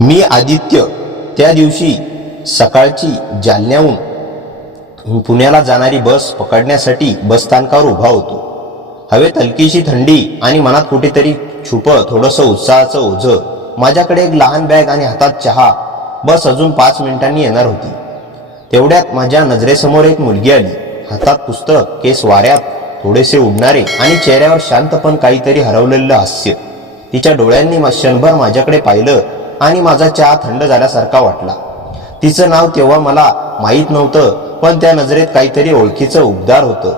मी आदित्य त्या दिवशी सकाळची जालन्याहून पुण्याला जाणारी बस पकडण्यासाठी बसस्थानकावर उभा होतो. हवेत हलकीशी थंडी आणि मनात कुठेतरी छुपं थोडंसं उत्साहाचं ओझं. माझ्याकडे एक लहान बॅग आणि हातात चहा. बस अजून 5 मिनिटांनी येणार होती. तेवढ्यात माझ्या नजरेसमोर एक मुलगी आली. हातात पुस्तक, केस वाऱ्यात थोडेसे उडणारे आणि चेहऱ्यावर शांतपण काहीतरी हरवलेलं हास्य. तिच्या डोळ्यांनी क्षणभर माझ्याकडे पाहिलं आणि माझा चहा थंड झाल्यासारखा वाटला. तिचं नाव तेव्हा मला माहीत नव्हतं, पण त्या नजरेत काहीतरी ओळखीचं उबदार होतं.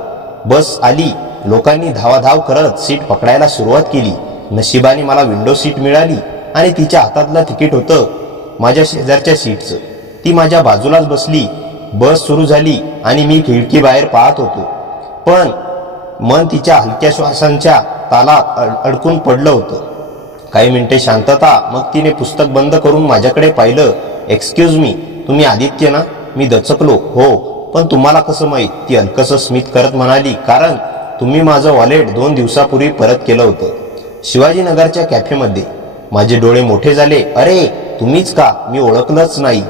बस आली. लोकांनी धावाधाव करत सीट पकडायला सुरुवात केली. नशिबाने मला विंडो सीट मिळाली आणि तिच्या हातातलं तिकीट होतं माझ्या शेजारच्या सीटचं. ती माझ्या बाजूलाच बसली. बस सुरू झाली आणि मी खिडकी बाहेर पाहत होतो, पण मन तिच्या हलक्या श्वासांच्या तालात अडकून पडलं होतं. काही मिनिटे शांतता. मग तिने पुस्तक बंद करून माझ्याकडे पाहिलं. एक्सक्यूज मी, तुम्ही आदित्य ना? मी दचकलो. हो, पण तुम्हाला कसं माहीत? ती हलकसं स्मित करत म्हणाली, कारण तुम्ही माझं वॉलेट 2 दिवसापूर्वी परत केलं होतं, शिवाजीनगरच्या कॅफेमध्ये. माझे डोळे मोठे झाले. अरे, तुम्हीच का? मी ओळखलंच नाही.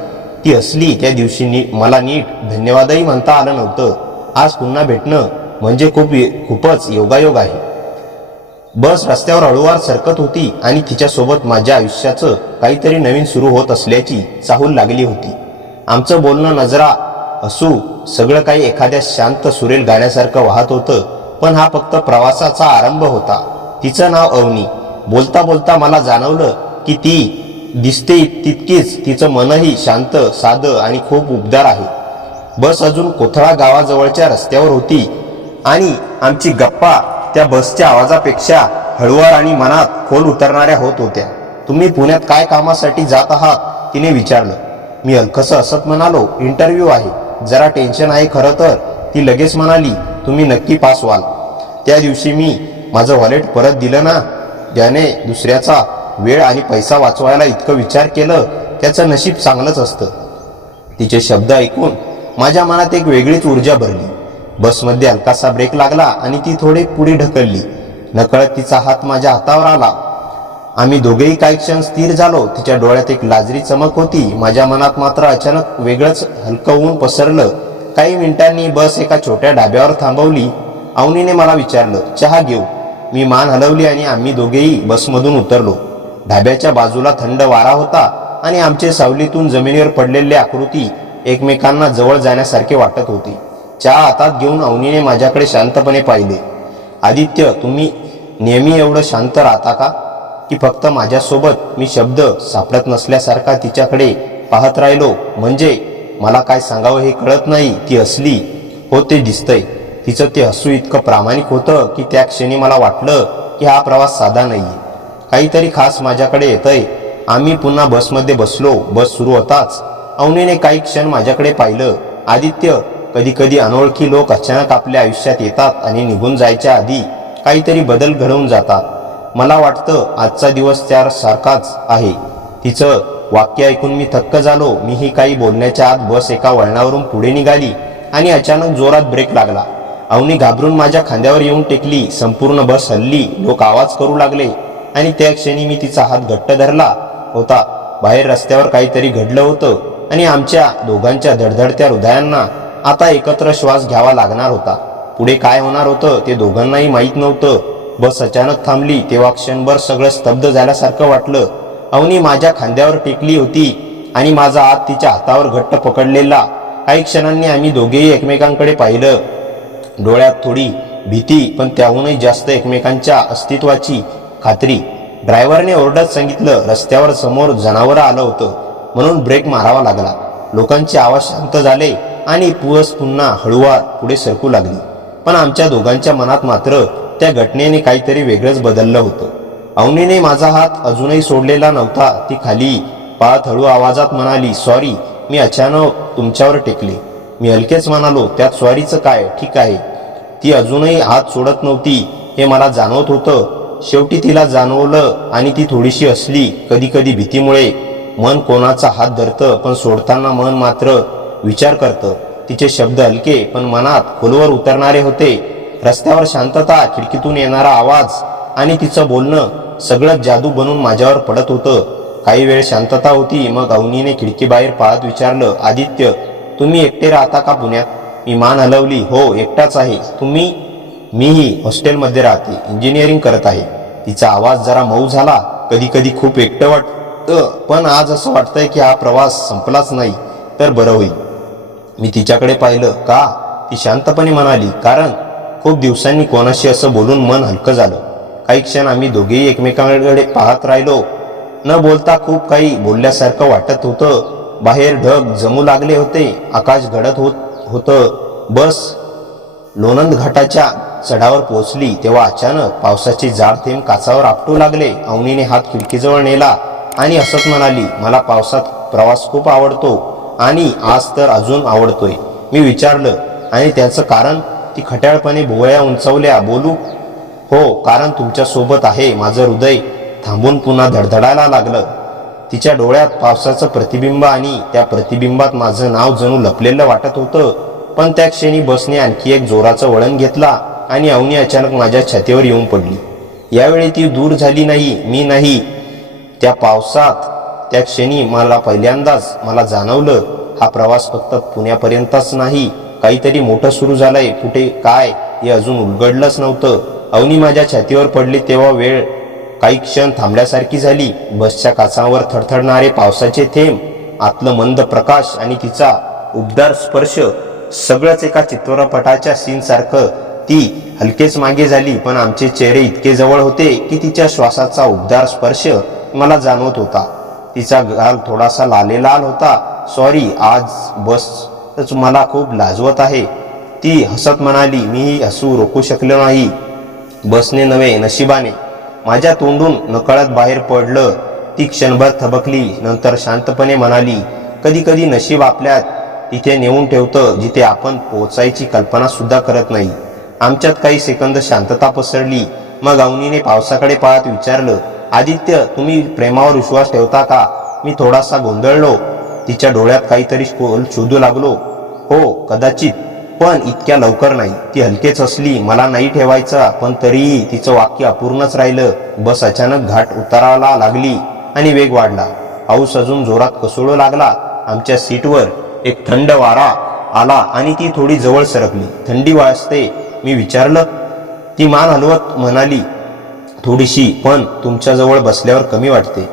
ती हसली. त्या दिवशी मला नीट धन्यवादही म्हणता आलं नव्हतं. आज पुन्हा भेटणं म्हणजे खूपच योगायोग आहे. बस रस्त्यावर हळूवार सरकत होती आणि तिच्यासोबत माझ्या आयुष्याचं काहीतरी नवीन सुरू होत असल्याची चाहूल लागली होती. आमचं बोलणं, नजरा, हसू, सगळं काही एखाद्या शांत सुरेल गाण्यासारखं वाहत होतं. पण हा फक्त प्रवासाचा आरंभ होता. तिचं नाव अवनी. बोलता बोलता मला जाणवलं की ती दिसते तितकीच तिचं मनही शांत, साधं आणि खूप उबदार आहे. बस अजून कोथळा गावाजवळच्या रस्त्यावर होती आणि आमची गप्पा त्या बसच्या आवाजापेक्षा हळुवार आणि मनात खोल उतरणाऱ्या होत होत्या. तुम्ही पुण्यात काय कामासाठी जात आहात? तिने विचारलं. मी हलकसं हसत म्हणालो, इंटरव्ह्यू आहे, जरा टेन्शन आहे खरं तर. ती लगेच म्हणाली, तुम्ही नक्की पास व्हाल. त्या दिवशी मी माझं वॉलेट परत दिलं ना, ज्याने दुसऱ्याचा वेळ आणि पैसा वाचवायला इतकं विचार केलं, त्याचं नशीब चांगलंच असतं. तिचे शब्द ऐकून माझ्या मनात एक वेगळीच ऊर्जा भरली. बसमध्ये हलकासा ब्रेक लागला आणि ती थोडी पुढे ढकलली. नकळत तिचा हात माझ्या हातावर आला. आम्ही दोघेही काही क्षण स्थिर झालो. तिच्या डोळ्यात एक लाजरी चमक होती. माझ्या मनात मात्र अचानक वेगळंच हलकं ऊन पसरलं. काही मिनिटांनी बस एका छोट्या ढाब्यावर थांबवली. अवनीने मला विचारलं, चहा घेऊ? मी मान हलवली आणि आम्ही दोघेही बसमधून उतरलो. ढाब्याच्या बाजूला थंड वारा होता आणि आमचे सावलीतून जमिनीवर पडलेले आकृती एकमेकांना जवळ जाण्यासारखे वाटत होते. चहा हातात घेऊन अवनीने माझ्याकडे शांतपणे पाहिले. आदित्य, तुम्ही नेहमी एवढं शांत राहता का? की फक्त माझ्यासोबत? मी शब्द सापडत नसल्यासारखा तिच्याकडे पाहत राहिलो. म्हणजे मला काय सांगावं हे कळत नाही. ती हसली. हो, ते दिसतंय. तिचं ते हसू इतकं प्रामाणिक होतं की त्या क्षणी मला वाटलं की हा प्रवास साधा नाहीये, काहीतरी खास माझ्याकडे येतंय. आम्ही पुन्हा बसमध्ये बसलो. बस सुरू होताच अवनीने काही क्षण माझ्याकडे पाहिलं. आदित्य, कधी कधी अनोळखी लोक अचानक आपल्या आयुष्यात येतात आणि निघून जायच्या आधी काहीतरी बदल घडवून जातात. मला वाटतं आजचा दिवस त्यासारखाच आहे. तिचं वाक्य ऐकून मी थक्क झालो. मीही काही बोलण्याच्या आत बस एका वळणावरून पुढे निघाली आणि अचानक जोरात ब्रेक लागला. अवनी घाबरून माझ्या खांद्यावर येऊन टेकली. संपूर्ण बस हलली. लोक आवाज करू लागले आणि त्या क्षणी मी तिचा हात घट्ट धरला होता. बाहेर रस्त्यावर काहीतरी घडलं होतं आणि आमच्या दोघांच्या धडधडत्या हृदयांना आता एकत्र श्वास घ्यावा लागणार होता. पुढे काय होणार होतं ते दोघांनाही माहीत नव्हतं. बस अचानक थांबली तेव्हा क्षणभर सगळं स्तब्ध झाल्यासारखं वाटलं. अवनी माझ्या खांद्यावर टेकली होती आणि माझा हात तिच्या हातावर घट्ट पकडलेला. काही क्षणांनी आम्ही दोघेही एकमेकांकडे पाहिलं. डोळ्यात थोडी भीती, पण त्याहूनही जास्त एकमेकांच्या अस्तित्वाची खात्री. ड्रायव्हरने ओरडत सांगितलं, रस्त्यावर समोर जनावरं आलं होतं म्हणून ब्रेक मारावा लागला. लोकांचे आवाज शांत झाले आणि बस पुन्हा हळूवार पुढे सरकू लागली. पण आमच्या दोघांच्या मनात मात्र त्या घटनेने काहीतरी वेगळंच बदललं होतं. अवनीने माझा हात अजूनही सोडलेला नव्हता. ती खाली पाहत हळू आवाजात म्हणाली, सॉरी, मी अचानक तुमच्यावर टेकले. मी हलकेच म्हणालो, त्यात सॉरीचं काय, ठीक आहे. ती अजूनही हात सोडत नव्हती हे मला जाणवत होतं. शेवटी तिला जाणवलं आणि ती थोडीशी हसली. कधी कधी भीतीमुळे मन कोणाचा हात धरतं, पण सोडताना मन मात्र विचार करतं. तिचे शब्द हलके पण मनात खोलवर उतरणारे होते. रस्त्यावर शांतता, खिडकीतून येणारा आवाज आणि तिचं बोलणं सगळं जादू बनून माझ्यावर पडत होतं. काही वेळ शांतता होती. मग अवनीने खिडकीबाहेर पाहत विचारलं, आदित्य, तुम्ही एकटे राहता का पुण्यात? मी मान हलवली. हो, एकटाच आहे. तुम्ही? मीही हॉस्टेलमध्ये राहते, इंजिनिअरिंग करत आहे. तिचा आवाज जरा मऊ झाला. कधी कधी खूप एकटं वाटतं, पण आज असं वाटतंय की हा प्रवास संपलाच नाही तर बरं होईल. मी तिच्याकडे पाहिलं. का? ती शांतपणे म्हणाली, कारण खूप दिवसांनी कोणाशी असं बोलून मन हलकं झालं. काही क्षण आम्ही दोघेही एकमेकांकडे पाहत राहिलो. न बोलता खूप काही बोलल्यासारखं वाटत होतं. बाहेर ढग जमू लागले होते, आकाश गडद होतं. बस लोणंद घाटाच्या चढावर पोहोचली तेव्हा अचानक पावसाचे जाड थेंब काचावर आपटू लागले. अवनीने हात खिडकीजवळ नेला आणि हसत म्हणाली, मला पावसात प्रवास खूप आवडतो आणि आज तर अजून आवडतोय. मी विचारलं, आणि त्याचं कारण? ती खट्याळपणे भुवया उंचावल्या. बोलू? हो, कारण तुमच्या सोबत आहे. माझं हृदय थांबून पुन्हा धडधडायला लागलं. तिच्या डोळ्यात पावसाचं प्रतिबिंब आणि त्या प्रतिबिंबात माझं नाव जणू लपलेलं वाटत होतं. पण त्या क्षणी बसने आणखी एक जोराचं वळण घेतला आणि अवनी अचानक माझ्या छातीवर येऊन पडली. यावेळी ती दूर झाली नाही, मी नाही. त्या पावसात त्या क्षणी पहिल्यांदाच मला जाणवलं, हा प्रवास फक्त पुण्यापर्यंतच नाही, काहीतरी मोठं सुरू झालंय. कुठे, काय, हे अजून उलगडलंच नव्हतं. अवनी माझ्या छातीवर पडली तेव्हा वेळ काही क्षण थांबल्यासारखी झाली. बसच्या काचावर थडथडणारे पावसाचे थेंब, आतलं मंद प्रकाश आणि तिचा उबदार स्पर्श, सगळंच एका चित्रपटाच्या सीनसारखं. ती हलकेच मागे झाली, पण आमचे चेहरे इतके जवळ होते की तिच्या श्वासाचा उबदार स्पर्श मला जाणवत होता. तिचा गाल थोडासा लालेलाल होता. सॉरी, आज बसच मला खूप लाजवत आहे, ती हसत म्हणाली. मीही हसू रोखू शकलो नाही. बसने नव्हे, नशिबाने माझ्या तोंडून नकळत बाहेर पडलं. ती क्षणभर थबकली, नंतर शांतपणे म्हणाली, कधी कधी नशीब आपल्यात तिथे नेऊन ठेवतं जिथे आपण पोचायची कल्पना सुद्धा करत नाही. आमच्यात काही सेकंद शांतता पसरली. मग अवनीने पावसाकडे पाहत विचारलं, आदित्य, तुम्ही प्रेमावर विश्वास ठेवता का? मी थोडासा गोंधळलो. तिच्या डोळ्यात काहीतरी खोल शोधू लागलो. हो, कदाचित, पण इतक्या लवकर नाही. ती हलकेच हसली. मला नाही ठेवायचा, पण तरीही तिचं वाक्य अपूर्णच राहिलं. बस अचानक घाट उतरायला लागली आणि वेग वाढला. पाऊस अजून जोरात कोसळू लागला. आमच्या सीटवर एक थंड वारा आला आणि ती थोडी जवळ सरकली. थंडी वाजते? मी विचारलं. ती मान हलवत म्हणाली, थोडीशी, पण तुमच्याजवळ बसल्यावर कमी वाटते.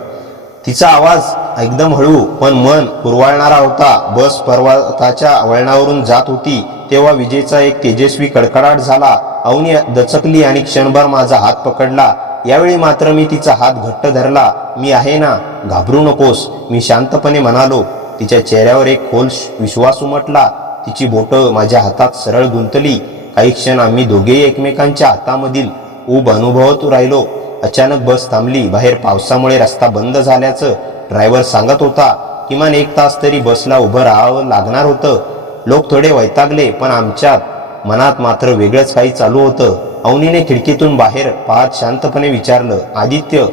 तिचा आवाज एकदम हळू पण मन पुरवाळणारा होता. बस पर्वताच्या वळणावरून जात होती तेव्हा विजेचा एक तेजस्वी कडकडाट झाला. अवनी दचकली आणि क्षणभर माझा हात पकडला. यावेळी मात्र मी तिचा हात घट्ट धरला. मी आहे ना, घाबरू नकोस, मी शांतपणे म्हणालो. तिच्या चेहऱ्यावर एक खोल विश्वास उमटला. तिची बोटं माझ्या हातात सरळ गुंतली. काही क्षण आम्ही दोघेही एकमेकांच्या हातामधील ऊब अनुभवत राहिलो. अचानक बस थांबली. बाहेर पावसामुळे रस्ता बंद झाल्याचं ड्रायव्हर सांगत होता. किमान 1 तास तरी बसला उभं राहावं लागणार होतं. लोक थोडे वैतागले, पण आमच्यात मनात मात्र वेगळंच काही चालू होतं. अवनीने खिडकीतून बाहेर पाहत शांतपणे विचारलं, आदित्य,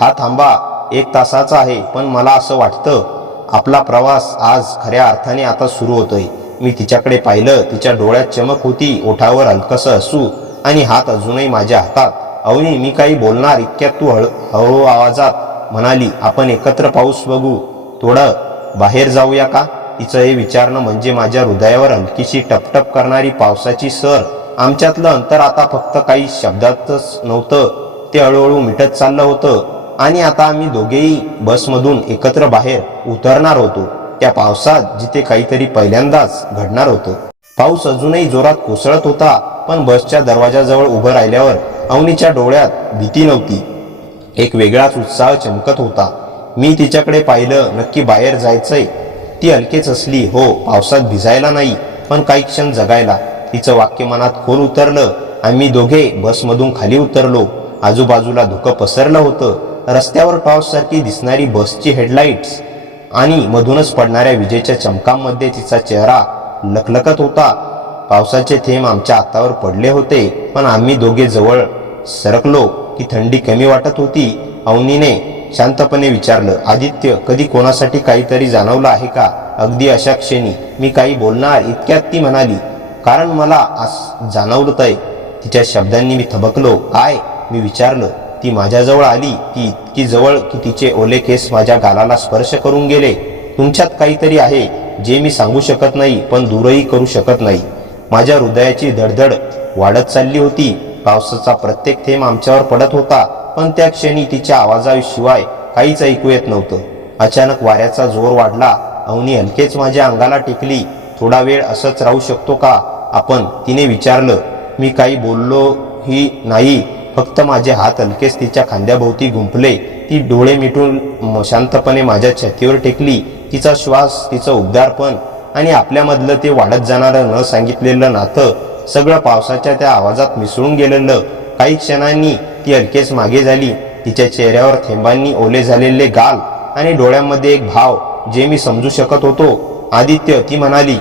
हा थांबा 1 तासाचा आहे, पण मला असं वाटतं आपला प्रवास आज खऱ्या अर्थाने आता सुरू होतोय. मी तिच्याकडे पाहिलं. तिच्या डोळ्यात चमक होती, ओठावर हलकसं हसू आणि हात अजूनही माझ्या हातात. अवनी, मी काही बोलणार इतक्यात तू हळू आवाजात म्हणाली, आपण एकत्र पाऊस बघू, थोडं बाहेर जाऊया का? तिचं हे विचारणं म्हणजे माझ्या हृदयावर हलकीशी टपटप करणारी पावसाची सर. आमच्यातलं अंतर आता फक्त काही शब्दातच नव्हतं, ते हळूहळू मिटत चाललं होतं. आणि आता आम्ही दोघेही बसमधून एकत्र बाहेर उतरणार होतो, त्या पावसात जिथे काहीतरी पहिल्यांदाच घडणार होतं. पाऊस अजूनही जोरात कोसळत होता, पण बसच्या दरवाजाजवळ उभं राहिल्यावर अवनीच्या डोळ्यात भीती नव्हती, एक वेगळाच उत्साह चमकत होता. मी तिच्याकडे पाहिलं. नक्की बाहेर जायचंय? ती हलकेच हसली. हो, पावसात भिजायला नाही, पण काही क्षण जगायला. तिचं वाक्य मनात खोल उतरलं. आम्ही दोघे बसमधून खाली उतरलो. आजूबाजूला धुकं पसरलं होतं. रस्त्यावर टॉर्चसारखी दिसणारी बसची हेडलाईट्स आणि मधूनच पडणाऱ्या विजेच्या चमकांमध्ये तिचा चेहरा लखलखत होता. पावसाचे थेंब आमच्या हातावर पडले होते, पण आम्ही दोघे जवळ सरकलो की थंडी कमी वाटत होती. अवनीने शांतपणे विचारलं, आदित्य, कधी कोणासाठी काहीतरी जाणवलं आहे का? अगदी अशा क्षणी मी काही बोलणार इतक्यात ती म्हणाली, कारण मला जाणवलंय. तिच्या शब्दांनी मी थबकलो. काय? मी विचारलं. ती माझ्याजवळ आली. ती इतकी जवळ की तिचे ओले केस माझ्या गालाला स्पर्श करून गेले. तुमच्यात काहीतरी आहे जे मी सांगू शकत नाही, पण दूरही करू शकत नाही. माझ्या हृदयाची धडधड वाढत चालली होती. पावसाचा प्रत्येक थेंब आमच्यावर पडत होता, पण त्या क्षणी तिच्या आवाजाशिवाय काहीच ऐकू येत नव्हतं. अचानक वाऱ्याचा जोर वाढला. अवनी हलकेच माझ्या अंगाला टेकली. थोडा वेळ असंच राहू शकतो का आपण, तिने विचारलं. मी काही बोललोही नाही, फक्त माझे हात हलकेच तिच्या खांद्याभोवती गुंफले. ती डोळे मिटून शांतपणे माझ्या छातीवर टेकली. तिचा श्वास, तिचं उबदारपण आणि आपल्यामधलं ते वाढत जाणारं न सांगितलेलं नातं सगळं पावसाच्या त्या आवाजात मिसळून गेलेलं. काही क्षणांनी ती हलकेच मागे झाली. तिच्या चेहऱ्यावर थेंबांनी ओले झालेले गाल आणि डोळ्यांमध्ये एक भाव जे मी समजू शकत होतो. आदित्य, ती म्हणाली,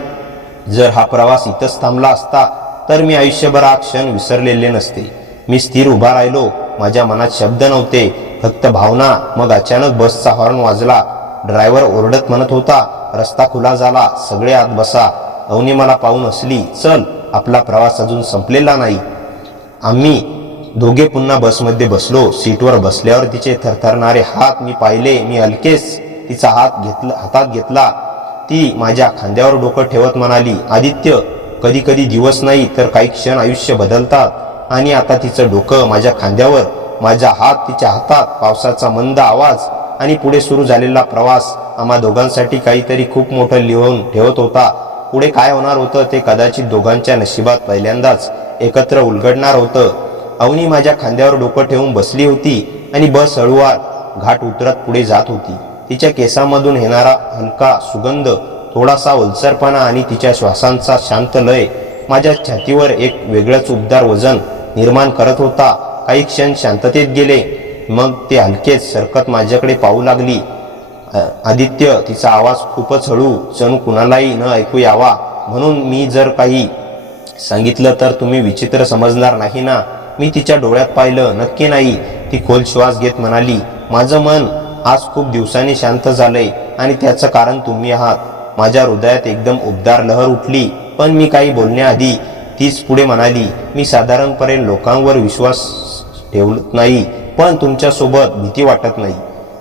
जर हा प्रवास इथंच थांबला असता तर मी आयुष्यभर हा क्षण विसरलेले नसते. मी स्थिर उभा राहिलो. माझ्या मनात शब्द नव्हते, फक्त भावना. मग अचानक बसचा हॉर्न वाजला. ड्रायव्हर ओरडत म्हणत होता, रस्ता खुला झाला, सगळे आत बसा. अवनी मला पाहून हसली. चल, आपला प्रवास अजून संपलेला नाही. आम्ही दोघे पुन्हा बसमध्ये बसलो. सीटवर बसल्यावर तिचे थरथरणारे हात मी पाहिले. मी हलकेच तिचा हातात घेतला. ती माझ्या खांद्यावर डोकं ठेवत म्हणाली, आदित्य, कधी कधी दिवस नाही तर काही क्षण आयुष्य बदलतात. आणि आता तिचं डोकं माझ्या खांद्यावर, माझा हात तिच्या हातात. पावसाचा मंद आवाज आणि पुढे सुरू झालेला प्रवास आम्हा दोघांसाठी काहीतरी खूप मोठं लिहून ठेवत होता. पुढे काय होणार होतं ते कदाचित दोघांच्या नशिबात पहिल्यांदाच एकत्र उलगडणार होतं. अवनी माझ्या खांद्यावर डोकं ठेवून बसली होती आणि बस हळूवार घाट उतरत पुढे जात होती. तिच्या केसांमधून येणारा हलका सुगंध, थोडासा ओलसरपणा आणि तिच्या श्वासांचा शांत लय माझ्या छातीवर एक वेगळंच उबदार वजन निर्माण करत होता. काही क्षण शांततेत गेले. मग ते हलकेच सरकत माझ्याकडे पाहू लागली. आदित्य, तिचा आवाज खूपच हळू, जणू कुणालाही न ऐकू यावा म्हणून. मी जर काही सांगितलं तर तुम्ही विचित्र समजणार नाही ना? मी तिच्या डोळ्यात पाहिलं. नक्की नाही, ती खोल श्वास घेत म्हणाली. माझं मन आज खूप दिवसांनी शांत झालंय आणि त्याचं कारण तुम्ही आहात. माझ्या हृदयात एकदम उबदार लहर उठली. पण मी काही बोलण्याआधी तीच पुढे म्हणाली, मी साधारणपणे लोकांवर विश्वास ठेवत नाही, पण तुमच्यासोबत भीती वाटत नाही.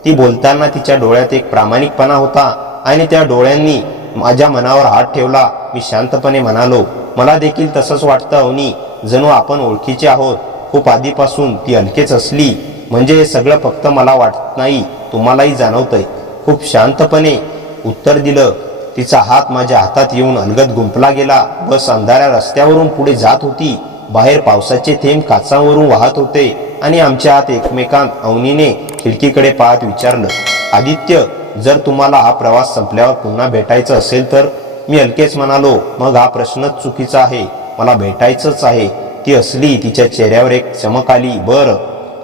ती बोलताना तिच्या डोळ्यात एक प्रामाणिकपणा होता आणि त्या डोळ्यांनी माझ्या मनावर हात ठेवला. मी शांतपणे म्हणालो, मला देखील तसंच वाटतं अवनी, जणू आपण ओळखीचे आहोत खूप आधीपासून. ती हलकेच हसली. म्हणजे हे सगळं फक्त मला वाटत नाही, तुम्हालाही जाणवतंय. खूप शांतपणे उत्तर दिलं. तिचा हात माझ्या हातात येऊन अलगद गुंफला गेला. बस अंधाऱ्या रस्त्यावरून पुढे जात होती. बाहेर पावसाचे थेंब काचांवरून वाहत होते आणि आमच्या हात एकमेकांत. अवनीने खिडकीकडे पाहत विचारलं, आदित्य, जर तुम्हाला हा प्रवास संपल्यावर पुन्हा भेटायचं असेल तर? मी हलकेच म्हणालो, मग हा प्रश्नच चुकीचा आहे, मला भेटायचंच आहे. ती हसली. तिच्या चेहऱ्यावर एक चमक आली. बरं,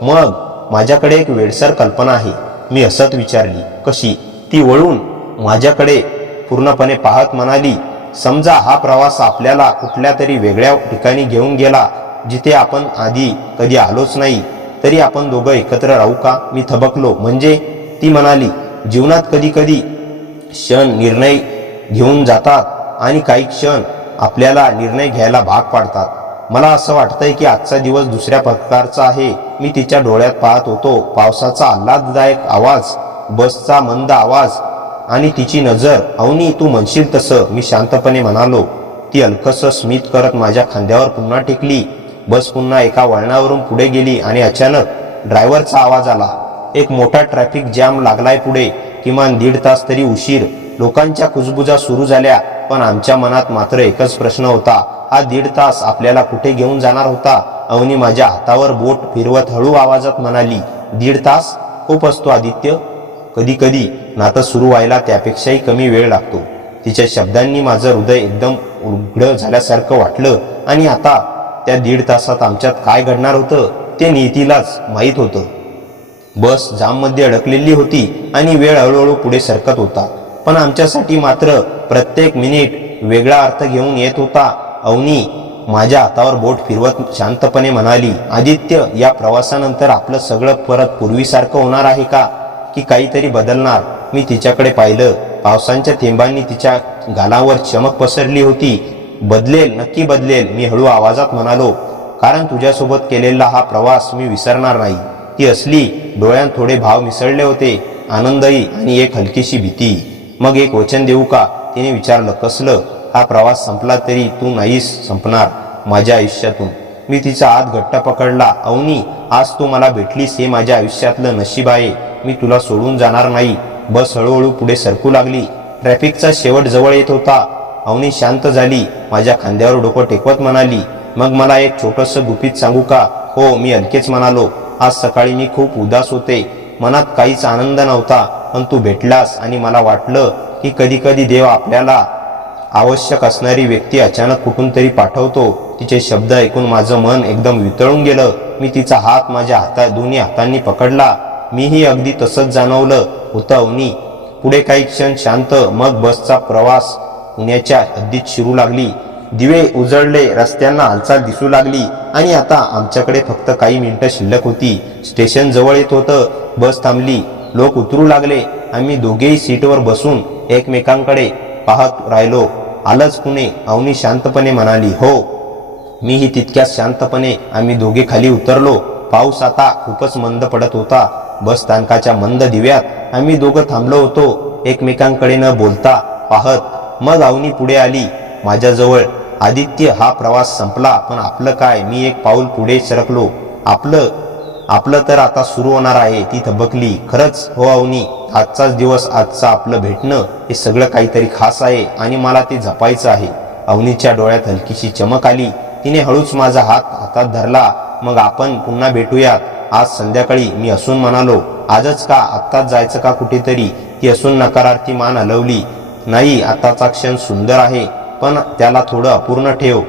मग माझ्याकडे एक वेडसर कल्पना आहे. मी हसत विचारली, कशी? ती वळून माझ्याकडे पूर्णपणे पाहत म्हणाली, समजा हा प्रवास आपल्याला कुठल्या तरी वेगळ्या ठिकाणी घेऊन गेला, जिथे आपण आधी कधी आलोच नाही, तरी आपण दोघं एकत्र राहू का? मी थबकलो. म्हणजे? ती म्हणाली, जीवनात कधी कधी क्षण निर्णय घेऊन जातात आणि काही क्षण आपल्याला निर्णय घ्यायला भाग पाडतात. मला असं वाटतंय की आजचा दिवस दुसऱ्या प्रकारचा आहे. मी तिच्या डोळ्यात पाहत होतो. पावसाचा आल्हाददायक आवाज, बसचा मंद आवाज आणि तिची नजर. अवनी, तू म्हणशील तसं, मी शांतपणे म्हणालो. ती हलकसं स्मित करत माझ्या खांद्यावर पुन्हा टेकली. बस पुन्हा एका वळणावरून पुढे गेली आणि अचानक ड्रायव्हरचा आवाज आला. एक मोठा ट्रॅफिक जॅम लागलाय पुढे. किमान 1.5 तास तरी उशीर. लोकांच्या कुजबुजा सुरू झाल्या, पण आमच्या मनात मात्र एकच प्रश्न होता, हा 1.5 तास आपल्याला कुठे घेऊन जाणार होता? अवनी माझ्या हातावर बोट फिरवत हळू आवाजात म्हणाली, 1.5 तास खूप असतो आदित्य. कधी कधी नातं सुरू व्हायला त्यापेक्षाही कमी वेळ लागतो. तिच्या शब्दांनी माझं हृदय एकदम उघडं झाल्यासारखं वाटलं. आणि आता त्या 1.5 तासात आमच्यात काय घडणार होतं ते नियतीलाच माहीत होतं. बस जाममध्ये अडकलेली होती आणि वेळ हळूहळू पुढे सरकत होता, पण आमच्यासाठी मात्र प्रत्येक मिनिट वेगळा अर्थ घेऊन येत होता. अवनी माझ्या हातावर बोट फिरवत शांतपणे म्हणाली, आदित्य, या प्रवासानंतर आपलं सगळं परत पूर्वीसारखं होणार आहे का, की काहीतरी बदलणार? मी तिच्याकडे पाहिलं. पावसांच्या थेंबांनी तिच्या गालावर चमक पसरली होती. बदलेल, नक्की बदलेल, मी हळू आवाजात म्हणालो, कारण तुझ्यासोबत केलेला हा प्रवास मी विसरणार नाही. ती असली. डोळ्यात थोडे भाव मिसळले होते, आनंदही आणि एक हलकीशी भीती. मग एक वचन देऊ का, तिने विचारलं. कसलं? हा प्रवास संपला तरी तू नाहीस संपणार माझ्या आयुष्यातून. मी तिचा हात घट्ट पकडला. अवनी, आज तू मला भेटलीस हे माझ्या आयुष्यातलं नशीब आहे. मी तुला सोडून जाणार नाही. बस हळूहळू पुढे सरकू लागली. ट्रॅफिकचा शेवट जवळ येत होता. अवनी शांत झाली. माझ्या खांद्यावर डोकं टेकवत म्हणाली, मग मला एक छोटंसं गुपित सांगू का? हो, मी हलकेच म्हणालो. आज सकाळी मी खूप उदास होते. मनात काहीच आनंद नव्हता. पण तू भेटलास आणि मला वाटलं की कधी कधी देव आपल्याला आवश्यक असणारी व्यक्ती अचानक कुठून तरी पाठवतो. तिचे शब्द ऐकून माझं मन एकदम वितळून गेलं. मी तिचा हात माझ्या दोन्ही हातांनी पकडला. मीही अगदी तसंच जाणवलं होतं अवनी. पुढे काही क्षण शांत. मग बसचा प्रवास पुण्याच्या हद्दीत शिरू लागली. दिवे उजळले, रस्त्यांना हालचाल दिसू लागली आणि आता आमच्याकडे फक्त काही मिनिटं शिल्लक होती. स्टेशन जवळ येत होतं. बस थांबली. लोक उतरू लागले. आम्ही दोघेही सीटवर बसून एकमेकांकडे पाहत राहिलो. आलंच पुणे, अवनी शांतपणे म्हणाली. हो, मीही तितक्याच शांतपणे. आम्ही दोघे खाली उतरलो. पाऊस आता खूपच मंद पडत होता. बस स्थानकाच्या मंद दिव्यात आम्ही दोघं थांबलो होतो, एकमेकांकडे न बोलता पाहत. मग अवनी पुढे आली माझ्याजवळ. आदित्य, हा प्रवास संपला, पण आपलं काय? मी एक पाऊल पुढे सरकलो. आपलं तर आता सुरू होणार आहे. ती थबकली. खरंच? हो अवनी, आजचाच दिवस, आजचं आपलं भेटणं, हे सगळं काहीतरी खास आहे आणि मला ते जपायचं आहे. अवनीच्या डोळ्यात हलकीशी चमक आली. तिने हळूच माझा हातात धरला. मग आपण पुन्हा भेटूयात आज संध्याकाळी, मी हसून म्हणालो. आजच का? आत्ताच जायचं का कुठेतरी? ती हसून नकारार्थी मान हलवली. नाही, आताचा क्षण सुंदर आहे, पण त्याला थोडं अपूर्ण ठेव,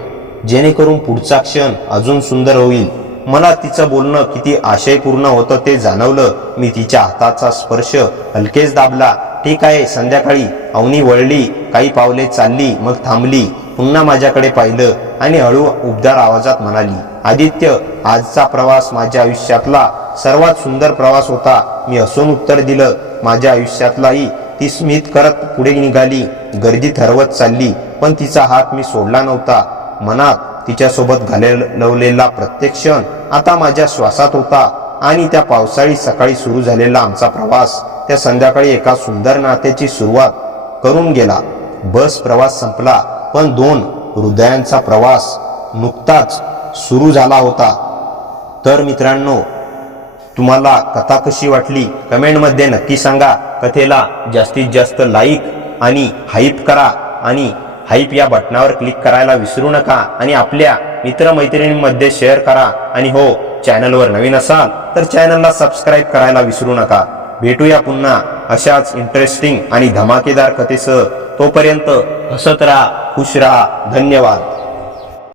जेणेकरून पुढचा क्षण अजून सुंदर होईल. मला तिचं बोलणं किती आशयपूर्ण होतं ते जाणवलं. मी तिच्या हाताचा स्पर्श हलकेच दाबला. ठीक आहे, संध्याकाळी. अवनी वळली. काही पावले चालली, मग थांबली. पुन्हा माझ्याकडे पाहिलं आणि हळू उबदार आवाजात म्हणाली, आदित्य, आजचा प्रवास माझ्या आयुष्यातला सर्वात सुंदर प्रवास होता. मी हसून उत्तर दिलं, माझ्या आयुष्यातलाही. ती स्मित करत पुढे निघाली. गर्दीत हरवत चालली, पण तिचा हात मी सोडला नव्हता. मनात तिच्यासोबत घालवलेला प्रत्येक क्षण आता माझ्या श्वासात होता. आणि त्या पावसाळी सकाळी सुरू झालेला आमचा प्रवास त्या संध्याकाळी एका सुंदर नात्याची सुरुवात करून गेला. बस प्रवास संपला, पण दोन हृदयांचा प्रवास नुकताच सुरू झाला होता. तर मित्रांनो, तुम्हाला कथा कशी वाटली कमेंटमध्ये नक्की सांगा. कथेला जास्तीत जास्त लाईक आणि हाईप करा आणि हाईप या बटनावर क्लिक करायला विसरू नका आणि आपल्या मित्रमैत्रिणींमध्ये शेअर करा. आणि हो, चॅनलवर नवीन असाल तर चॅनलला सबस्क्राईब करायला विसरू नका. भेटूया पुन्हा अशाच इंटरेस्टिंग आणि धमाकेदार कथेसह. तोपर्यंत हसत राहा, खुश राहा. धन्यवाद.